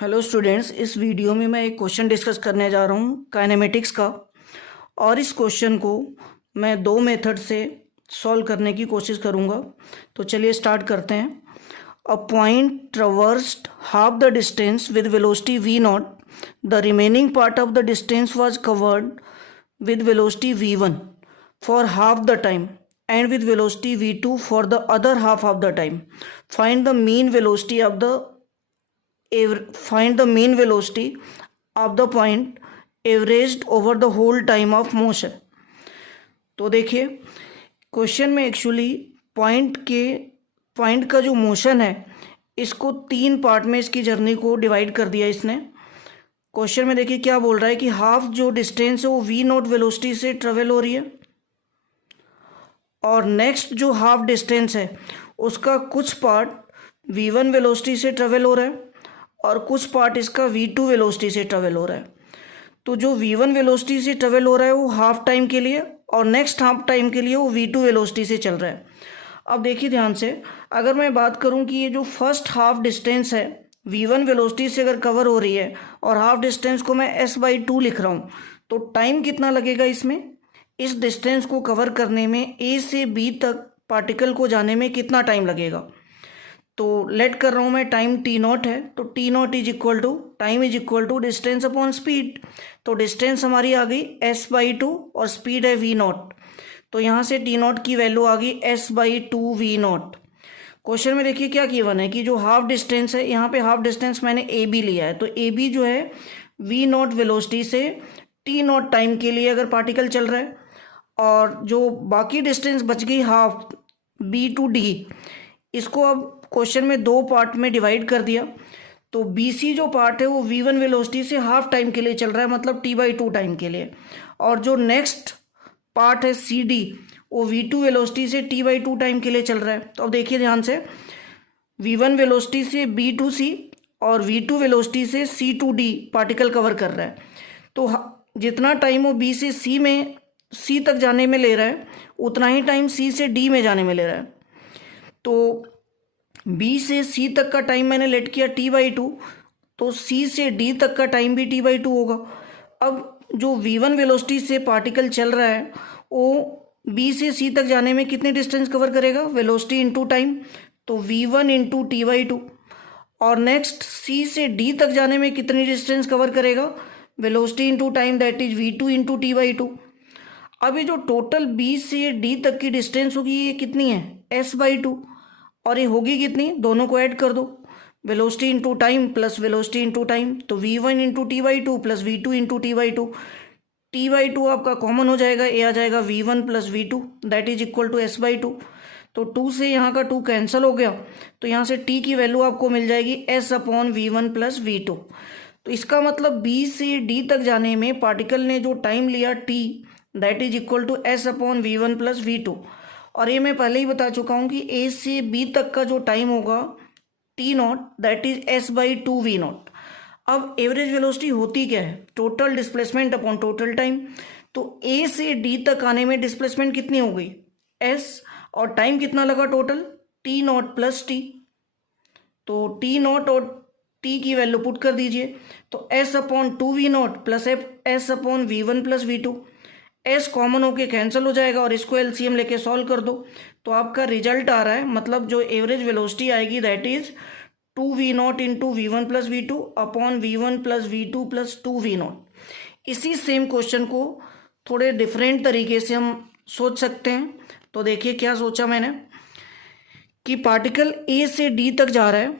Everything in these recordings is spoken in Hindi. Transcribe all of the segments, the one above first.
हेलो स्टूडेंट्स, इस वीडियो में मैं एक क्वेश्चन डिस्कस करने जा रहा हूँ काइनेमेटिक्स का। और इस क्वेश्चन को मैं दो मेथड से सॉल्व करने की कोशिश करूँगा। तो चलिए स्टार्ट करते हैं। A point traversed half the distance with velocity v naught, the remaining part of the distance was covered with velocity v1 for half the time and with velocity v2 for the other half of the time. Find the mean velocity of the point averaged over the whole time of motion. तो देखिए, क्वेश्चन में एक्चुअली पॉइंट का जो मोशन है इसको तीन पार्ट में इसकी जर्नी को डिवाइड कर दिया इसने। क्वेश्चन में देखिए क्या बोल रहा है कि हाफ जो डिस्टेंस है वो v नॉट वेलोसिटी से ट्रेवल हो रही है, और नेक्स्ट जो हाफ डिस्टेंस है उसका कुछ पार्ट v1 वेलोसिटी से ट्रेवल हो रहा है और कुछ पार्ट इसका v2 वेलोसिटी से ट्रेवल हो रहा है। तो जो v1 वेलोसिटी से ट्रेवल हो रहा है वो हाफ टाइम के लिए और नेक्स्ट हाफ टाइम के लिए वो v2 वेलोसिटी से चल रहा है। अब देखिए ध्यान से, अगर मैं बात करूं कि ये जो फर्स्ट हाफ डिस्टेंस है v1 वेलोसिटी से अगर कवर हो रही है और हाफ डिस्टेंस को मैं s/2 लिख रहा हूँ, तो टाइम कितना लगेगा इसमें, इस डिस्टेंस को कवर करने में a से b तक पार्टिकल को जाने में कितना टाइम लगेगा। तो लेट कर रहा हूँ मैं, टाइम t नॉट है, तो t naught is equal to time is equal to distance upon speed. तो डिस्टेंस हमारी आ गई s/2 और स्पीड है v नॉट, तो यहाँ से t नॉट की वैल्यू आ गई s/2 v नॉट। क्वेश्चन में देखिए क्या गिवन है कि जो हाफ डिस्टेंस है, यहाँ पे हाफ डिस्टेंस मैंने ए बी लिया है, तो ए बी जो है v नॉट वेलोसिटी से t नॉट टाइम के लिए अगर पार्टिकल चल रहा है, और जो बाकी डिस्टेंस बच गई हाफ b टू d, इसको अब क्वेश्चन में दो पार्ट में डिवाइड कर दिया। तो बी सी जो पार्ट है वो v1 वेलोसिटी से हाफ टाइम के लिए चल रहा है, मतलब t/2 टाइम के लिए, और जो नेक्स्ट पार्ट है सी डी वो v2 वेलोसिटी से t/2 टाइम के लिए चल रहा है। तो अब देखिए ध्यान से, v1 वेलोसिटी से b2c और v2 वेलोसिटी से c2d पार्टिकल कवर कर रहा है। तो जितना टाइम वो b से c तक जाने में ले रहा है उतना ही टाइम c से d में जाने में ले रहा है। तो b से c तक का टाइम मैंने लेट किया t/2, तो c से d तक का टाइम भी t/2 होगा। अब जो v1 वेलोसिटी से पार्टिकल चल रहा है वो b से c तक जाने में कितनी डिस्टेंस कवर करेगा, वेलोसिटी इंटू टाइम, तो v1 इंटू t/2। और नेक्स्ट c से d तक जाने में कितनी डिस्टेंस कवर करेगा, velocity into time, that is v2 into t/2। अब ये जो टोटल b से d तक की डिस्टेंस होगी ये कितनी है, s/2, और ये होगी कितनी, दोनों को ऐड कर दो, velocity into time plus velocity into time, तो v1 into t/2 plus v2 into t/2। t/2 आपका कॉमन हो जाएगा, ये आ जाएगा v1 plus v2 that is equal to s/2। तो 2 से यहाँ का 2 कैंसिल हो गया, तो यहाँ से t की वैल्यू आपको मिल जाएगी s/v1 प्लस v2। तो इसका मतलब b से d तक जाने में पार्टिकल ने जो टाइम लिया t that is equal to s/v1 plus v2। और ये मैं पहले ही बता चुका हूँ कि a से b तक का जो टाइम होगा t not that is s/2 v not. अब एवरेज वेलोसिटी होती क्या है, total displacement upon total time. तो a से d तक आने में डिस्प्लेसमेंट कितनी हो गई, s, और टाइम कितना लगा total, t not plus t। तो t नॉट और t की वैल्यू पुट कर दीजिए, तो s/2 v not plus s/v1 plus v2। s common होके कैंसिल हो जाएगा और इसको एलसीएम लेके सॉल्व कर दो, तो आपका रिजल्ट आ रहा है, मतलब जो एवरेज वेलोसिटी आएगी that is 2v not into v1 plus v2 upon v1 plus v2 plus 2v not. इसी सेम क्वेश्चन को थोड़े डिफरेंट तरीके से हम सोच सकते हैं। तो देखिए क्या सोचा मैंने कि पार्टिकल a से d तक जा रहा है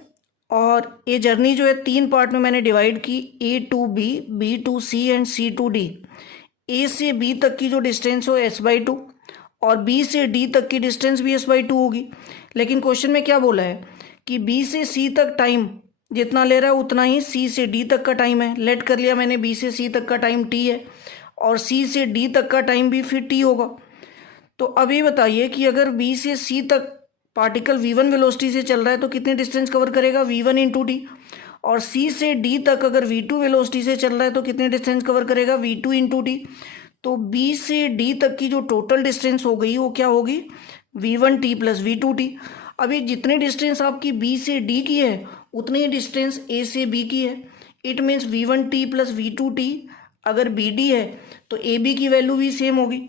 और ये जर्नी जो है तीन पार्ट में मैंने डिवाइड की, a to b, b to c and c to d। a से b तक की जो डिस्टेंस हो s/2 और b से d तक की डिस्टेंस भी s/2 होगी। लेकिन क्वेश्चन में क्या बोला है कि b से c तक टाइम जितना ले रहा है उतना ही c से d तक का टाइम है। लेट कर लिया मैंने, b से c तक का टाइम t है और c से d तक का टाइम भी फिर t होगा। तो अभी बताइए कि अगर b से c तक पार्टिकल v1 वेलोसिटी से चल रहा है तो कितनी डिस्टेंस कवर करेगा, v1 इंटू टी, और c से d तक अगर v2 वेलोसिटी से चल रहा है तो कितनी डिस्टेंस कवर करेगा, v2 इंटू टी। तो b से d तक की जो टोटल डिस्टेंस हो गई वो क्या होगी, v1t प्लस v2t। अभी जितनी डिस्टेंस आपकी b से d की है उतनी ही डिस्टेंस ए से बी की है। It means v1t plus v2t अगर bd है तो ab की वैल्यू भी सेम होगी।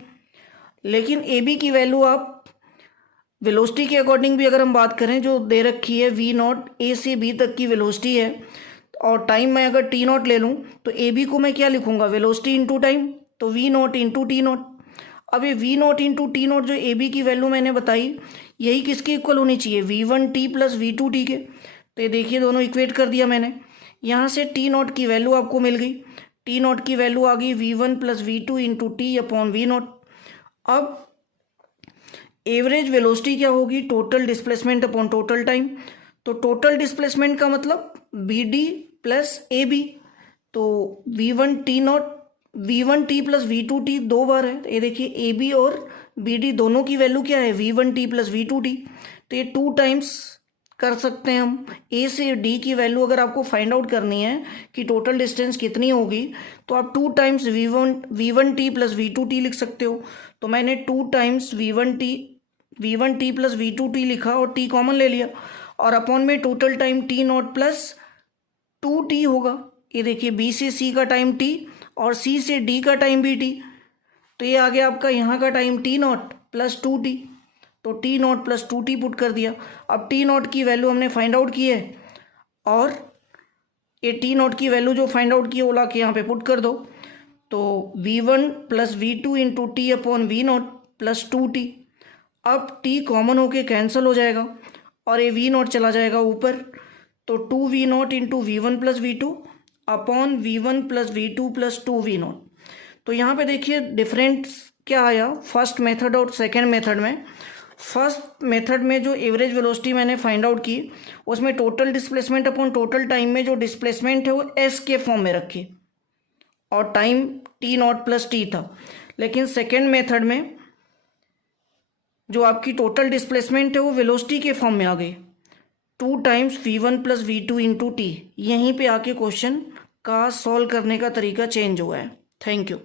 लेकिन ab की वैल्यू आप वेलोसिटी के अकॉर्डिंग भी अगर हम बात करें, जो दे रखी है v0 a से b तक की वेलोसिटी है, और टाइम मैं अगर t0 ले लूँ तो ab को मैं क्या लिखूँगा, वेलोसिटी इंटू टाइम, तो v0 इंटू t0। अब ये v0 इंटू t0 जो ab की वैल्यू मैंने बताई, यही किसके इक्वल होनी चाहिए, v1t प्लस v2t के। तो ये देखिए दोनों इक्वेट कर दिया मैंने। यहाँ से t0 की वैल्यू आपको मिल गई, t0 की वैल्यू आ गई v1 plus v2 into T upon v0। अब एवरेज वेलोसिटी क्या होगी, total displacement upon total time. तो टोटल डिस्प्लेसमेंट का मतलब B D plus A B. तो v1t प्लस v2t 2 बार है। तो ये देखिए ए बी और बी डी दोनों की वैल्यू क्या है, v1t प्लस v2t। तो ये 2 टाइम्स कर सकते हैं हम। ए से डी की वैल्यू अगर आपको फाइंड आउट करनी है कि टोटल डिस्टेंस कितनी होगी, तो आप 2 टाइम्स v1t प्लस v2t लिख सकते हो। तो मैंने 2 टाइम्स v1t प्लस v2t लिखा और t कॉमन ले लिया, और अपॉन में total time t0 plus 2t होगा। ये देखिए b से c का टाइम t और c से d का टाइम भी t। तो ये आ गया आपका यहाँ का टाइम t0 प्लस 2t। तो t0 प्लस 2t पुट कर दिया। अब t0 की वैल्यू हमने फाइंड आउट की है, और ये t0 की वैल्यू जो फाइंड आउट की है वो ला के यहाँ पे पुट कर दो। तो v1 plus v2 into T upon v0 plus 2t। अब t कॉमन होके कैंसिल हो जाएगा और ये v0 चला जाएगा ऊपर। तो 2v0 into V one plus V two upon v1 plus v2 plus 2v0। तो यहाँ पे देखिए डिफरेंस क्या आया फर्स्ट मेथड और सेकेंड मेथड में। फर्स्ट मेथड में जो एवरेज वेलोसिटी मैंने फाइंड आउट की, उसमें total displacement upon total time में जो डिस्प्लेसमेंट है वो एस के फॉर्म में रखी और टाइम t0 प्लस टी था। लेकिन सेकेंड मेथड में जो आपकी टोटल डिस्प्लेसमेंट है वो वेलोसिटी के फॉर्म में आ गई, 2 times v1 plus v2 into T. यहीं पे आके क्वेश्चन का सॉल्व करने का तरीका चेंज हुआ है। Thank you.